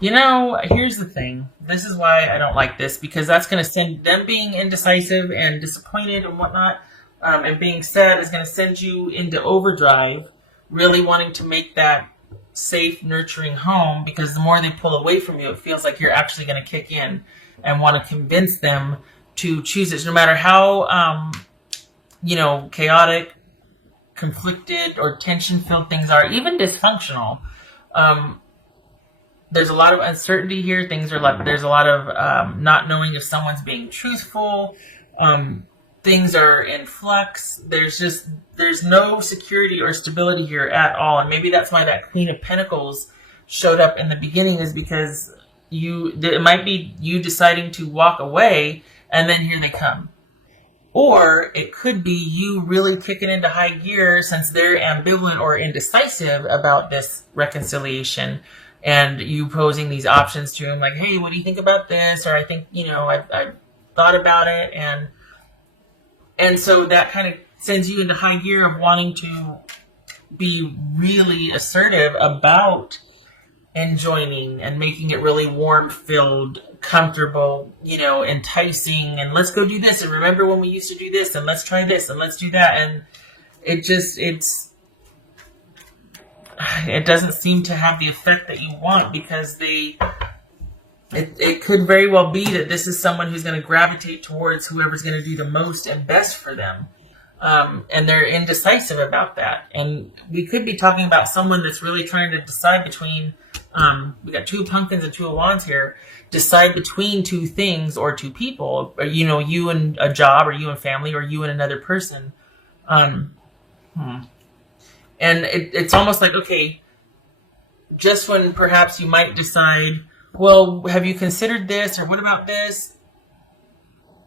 Here's the thing. This is why I don't like this, because that's going to send them being indecisive and disappointed and whatnot, and being sad is going to send you into overdrive, really wanting to make that safe, nurturing home, because the more they pull away from you, it feels like you're actually going to kick in and want to convince them to choose it. No matter how, chaotic, conflicted, or tension-filled things are, even dysfunctional, there's a lot of uncertainty here. There's a lot of not knowing if someone's being truthful. Things are in flux. There's no security or stability here at all. And maybe that's why that Queen of Pentacles showed up in the beginning, is because it might be you deciding to walk away and then here they come. Or it could be you really kicking into high gear since they're ambivalent or indecisive about this reconciliation, and you posing these options to him like, hey, what do you think about this? Or I think, I've thought about it. And so that kind of sends you into high gear of wanting to be really assertive about enjoining and making it really warm-filled, comfortable, enticing, and let's go do this, and remember when we used to do this, and let's try this, and let's do that. And it doesn't seem to have the effect that you want, because it could very well be that this is someone who's going to gravitate towards whoever's going to do the most and best for them. And they're indecisive about that. And we could be talking about someone that's really trying to decide between, we got 2 pumpkins and 2 of wands here, decide between 2 things or 2 people, or, you and a job, or you and family, or you and another person. And it's almost like, okay, just when perhaps you might decide, well, have you considered this, or what about this?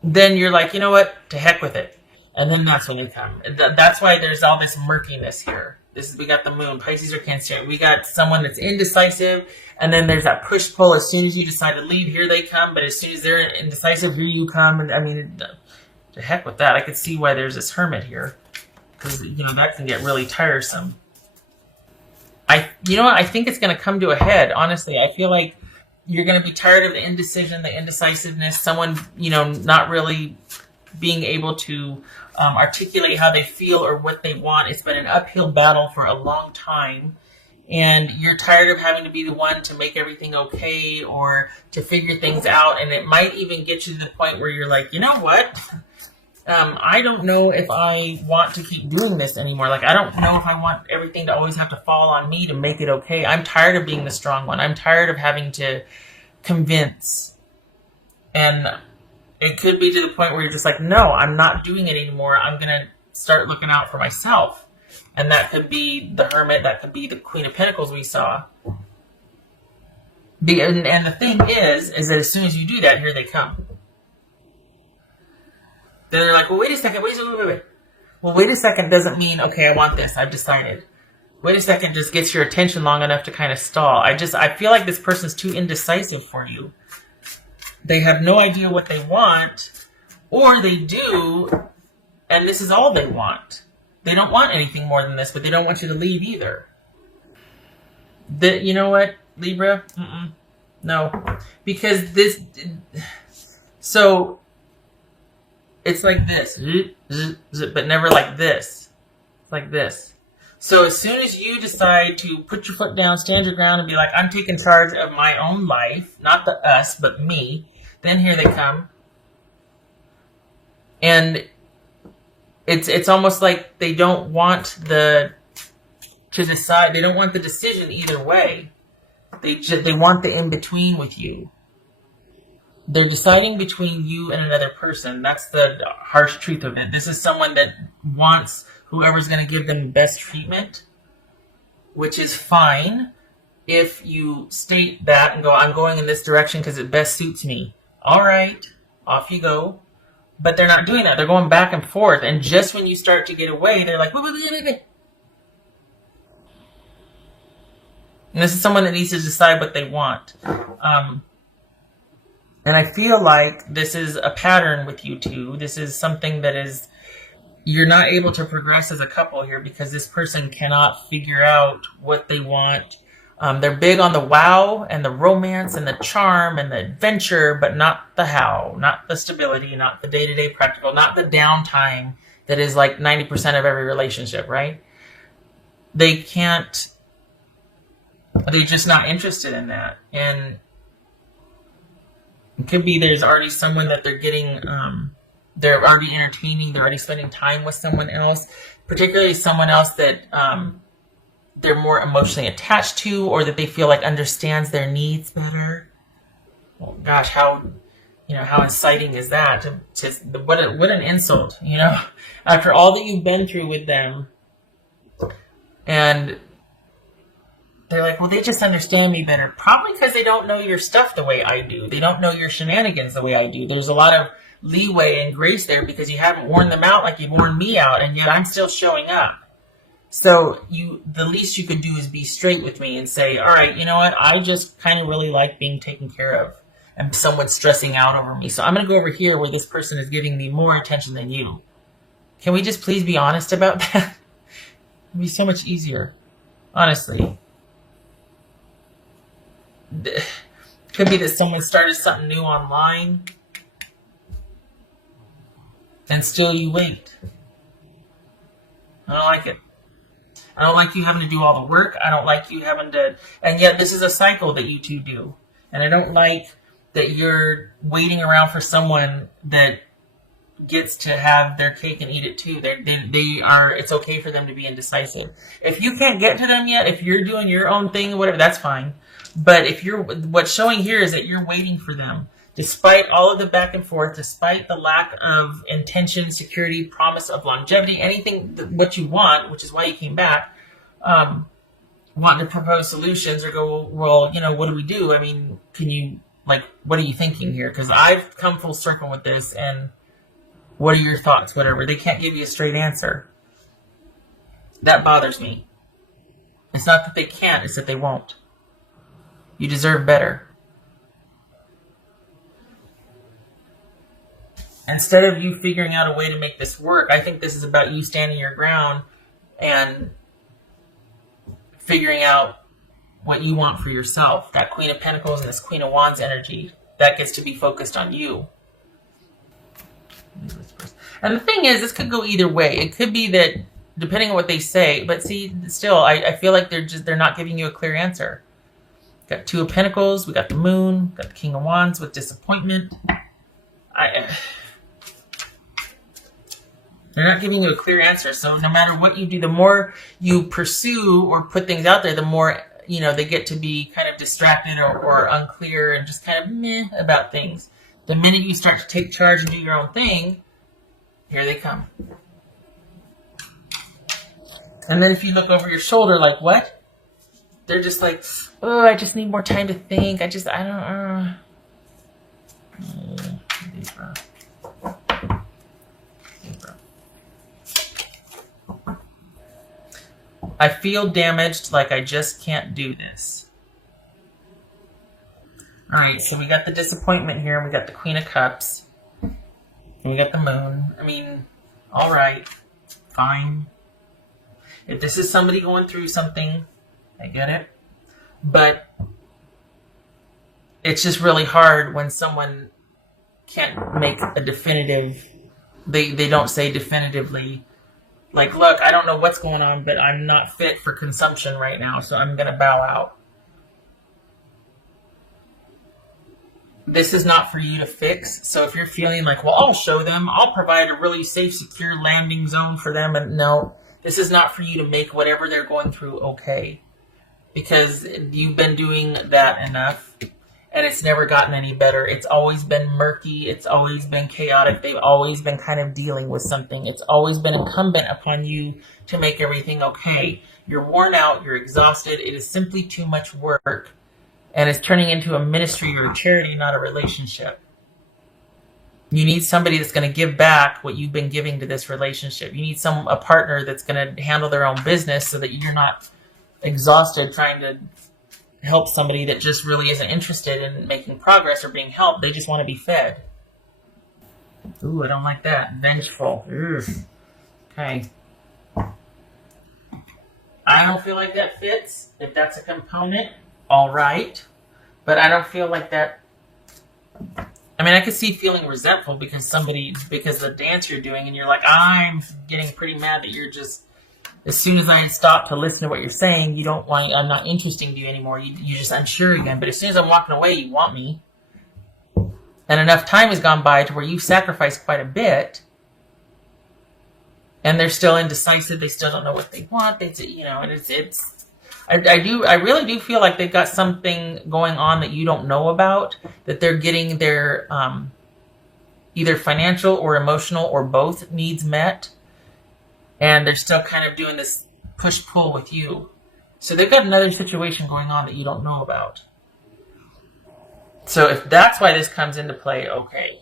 Then you're like, you know what, to heck with it. And then that's when they come. That's why there's all this murkiness here. We got the moon, Pisces or Cancer. We got someone that's indecisive, and then there's that push-pull. As soon as you decide to leave, here they come. But as soon as they're indecisive, here you come. And to heck with that. I could see why there's this hermit here, because that can get really tiresome. I think it's going to come to a head. Honestly, I feel like you're going to be tired of the indecision, the indecisiveness. Someone not really being able to articulate how they feel or what they want. It's been an uphill battle for a long time, and you're tired of having to be the one to make everything okay or to figure things out. And it might even get you to the point where you're like, you know what? I don't know if I want to keep doing this anymore. Like, I don't know if I want everything to always have to fall on me to make it okay. I'm tired of being the strong one. I'm tired of having to convince. And it could be to the point where you're just like, no, I'm not doing it anymore. I'm going to start looking out for myself. And that could be the hermit. That could be the Queen of Pentacles we saw. And the thing is that as soon as you do that, here they come. Then they're like, well, wait a second. Wait. Well, wait a second doesn't mean, okay, I want this. I've decided. Wait a second just gets your attention long enough to kind of stall. I feel like this person's too indecisive for you. They have no idea what they want, or they do, and this is all they want. They don't want anything more than this, but they don't want you to leave either. You know what, Libra? No. Because so it's like this, but never like this. Like this. So as soon as you decide to put your foot down, stand your ground, and be like, I'm taking charge of my own life, not the us, but me, then here they come. And it's almost like they don't want to decide. They don't want the decision either way. They want the in-between with you. They're deciding between you and another person. That's the harsh truth of it. This is someone that wants whoever's going to give them best treatment, which is fine if you state that and go, I'm going in this direction because it best suits me. All right, off you go. But they're not doing that. They're going back and forth. And just when you start to get away, they're like, wait. And this is someone that needs to decide what they want. And I feel like this is a pattern with you two. This is something that is, you're not able to progress as a couple here because this person cannot figure out what they want, They're big on the wow and the romance and the charm and the adventure, but not the how, not the stability, not the day-to-day practical, not the downtime that is like 90% of every relationship, right? They can't, they're just not interested in that. And it could be there's already someone that they're getting, they're already entertaining, they're already spending time with someone else, particularly someone else that they're more emotionally attached to, or that they feel like understands their needs better. Well, gosh, how inciting is that? What an insult, after all that you've been through with them, and they're like, well, they just understand me better. Probably because they don't know your stuff the way I do. They don't know your shenanigans the way I do. There's a lot of leeway and grace there because you haven't worn them out like you've worn me out, and yet I'm still showing up. So the least you could do is be straight with me and say, all right, you know what? I just kind of really like being taken care of, and someone's stressing out over me. So I'm going to go over here where this person is giving me more attention than you. Can we just please be honest about that? It'd be so much easier. Honestly. Could be that someone started something new online and still you wait. I don't like it. I don't like you having to do all the work. I don't like you having to, and yet this is a cycle that you two do. And I don't like that you're waiting around for someone that gets to have their cake and eat it too. It's okay for them to be indecisive. If you can't get to them yet, if you're doing your own thing, whatever, that's fine. But what's showing here is that you're waiting for them. Despite all of the back and forth, despite the lack of intention, security, promise of longevity, anything what you want, which is why you came back, wanting to propose solutions or go, well, what do we do? I mean, what are you thinking here? Because I've come full circle with this, and what are your thoughts? Whatever. They can't give you a straight answer. That bothers me. It's not that they can't, it's that they won't. You deserve better. Instead of you figuring out a way to make this work, I think this is about you standing your ground and figuring out what you want for yourself. That Queen of Pentacles and this Queen of Wands energy, that gets to be focused on you. And the thing is, this could go either way. It could be that, depending on what they say, but see, still, I feel like they're not giving you a clear answer. Got Two of Pentacles, we got the Moon, got the King of Wands with disappointment. They're not giving you a clear answer, so no matter what you do, the more you pursue or put things out there, the more, they get to be kind of distracted or unclear and just kind of meh about things. The minute you start to take charge and do your own thing, here they come. And then if you look over your shoulder, like, what? They're just like, oh, I just need more time to think. I don't, Libra. I feel damaged, like I just can't do this. Alright, so we got the disappointment here, and we got the Queen of Cups. And we got the Moon. I mean, alright. Fine. If this is somebody going through something, I get it. But it's just really hard when someone can't make a definitive, they don't say definitively, like, look, I don't know what's going on, but I'm not fit for consumption right now, so I'm going to bow out. This is not for you to fix. So if you're feeling like, well, I'll show them, I'll provide a really safe, secure landing zone for them, and no, this is not for you to make whatever they're going through okay. Because you've been doing that enough. And it's never gotten any better. It's always been murky. It's always been chaotic. They've always been kind of dealing with something. It's always been incumbent upon you to make everything okay. You're worn out. You're exhausted. It is simply too much work. And it's turning into a ministry or a charity, not a relationship. You need somebody that's going to give back what you've been giving to this relationship. You need a partner that's going to handle their own business so that you're not exhausted trying to help somebody that just really isn't interested in making progress or being helped. They just want to be fed. Ooh, I don't like that. Vengeful. Ugh. Okay. I I don't feel like that fits. If that's a component, all right. But I don't feel like that. I mean, I could see feeling resentful because the dance you're doing, and you're like, I'm getting pretty mad that you're just, as soon as I stop to listen to what you're saying, I'm not interesting to you anymore. You're just unsure again. But as soon as I'm walking away, you want me. And enough time has gone by to where you've sacrificed quite a bit, and they're still indecisive. They still don't know what they want. I really do feel like they've got something going on that you don't know about, that they're getting their either financial or emotional or both needs met, and they're still kind of doing this push-pull with you. So they've got another situation going on that you don't know about. So if that's why this comes into play, okay.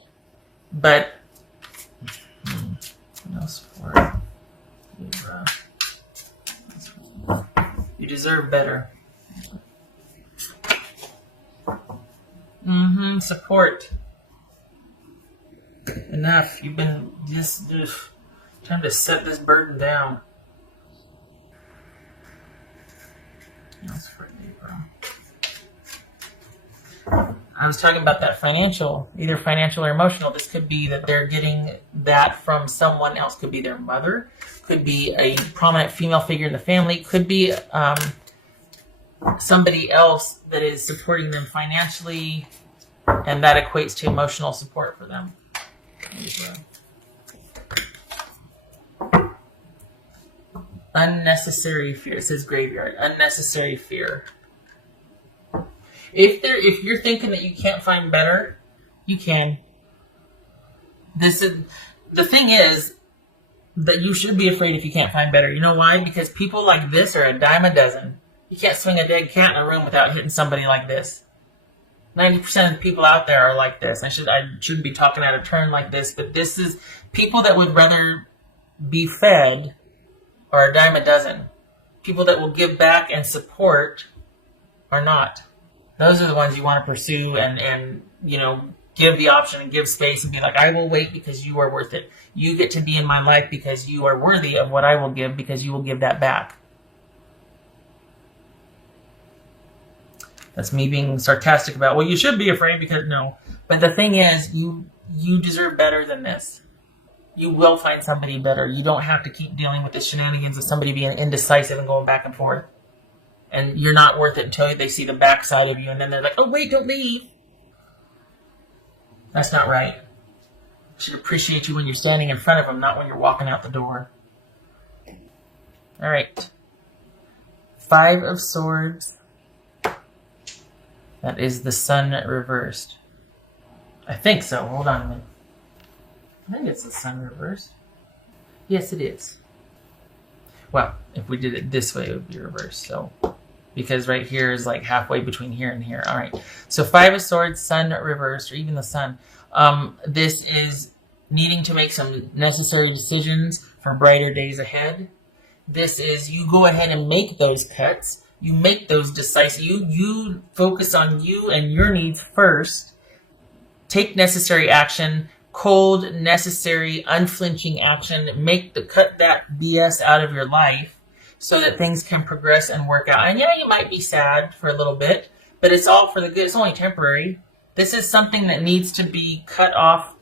But what else for Libra? You deserve better. Support. Enough. You've been just time to set this burden down. What else for Libra? I was talking about that financial, either financial or emotional. This could be that they're getting that from someone else. Could be their mother. Could be a prominent female figure in the family. Could be somebody else that is supporting them financially, and that equates to emotional support for them. Unnecessary fear. It says graveyard. Unnecessary fear. If you're thinking that you can't find better, you can. The thing is that you should be afraid if you can't find better. You know why? Because people like this are a dime a dozen. You can't swing a dead cat in a room without hitting somebody like this. 90% of the people out there are like this. I shouldn't be talking out of turn like this, but this is people that would rather be fed are a dime a dozen. People that will give back and support are not. Those are the ones you want to pursue and give the option and give space and be like, I will wait because you are worth it. You get to be in my life because you are worthy of what I will give, because you will give that back. That's me being sarcastic about, well, you should be afraid because no. But the thing is, you deserve better than this. You will find somebody better. You don't have to keep dealing with the shenanigans of somebody being indecisive and going back and forth. And you're not worth it until they see the backside of you, and then they're like, oh, wait, don't leave. That's not right. You should appreciate you when you're standing in front of them, not when you're walking out the door. All right. 5 of Swords. That is the Sun reversed. I think so. Hold on a minute. I think it's the Sun reversed. Yes, it is. Well, if we did it this way, it would be reversed. So, because right here is like halfway between here and here. All right. So 5 of Swords, Sun reversed, or even the Sun. This is needing to make some necessary decisions for brighter days ahead. This is you go ahead and make those cuts. You make those decisive. You focus on you and your needs first. Take necessary action. Cold, necessary, unflinching action. Cut that BS out of your life so that things can progress and work out. And yeah, you might be sad for a little bit, but it's all for the good. It's only temporary. This is something that needs to be cut off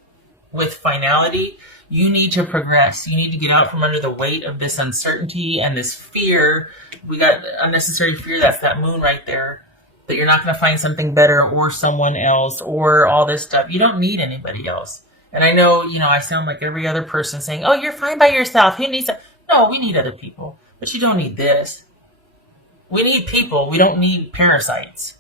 with finality. You need to progress. You need to get out from under the weight of this uncertainty and this fear. We got unnecessary fear. That's that moon right there. That you're not going to find something better or someone else or all this stuff. You don't need anybody else. And I know, I sound like every other person saying, oh, you're fine by yourself. Who needs that? No, we need other people. But you don't need this. We need people. We don't need parasites.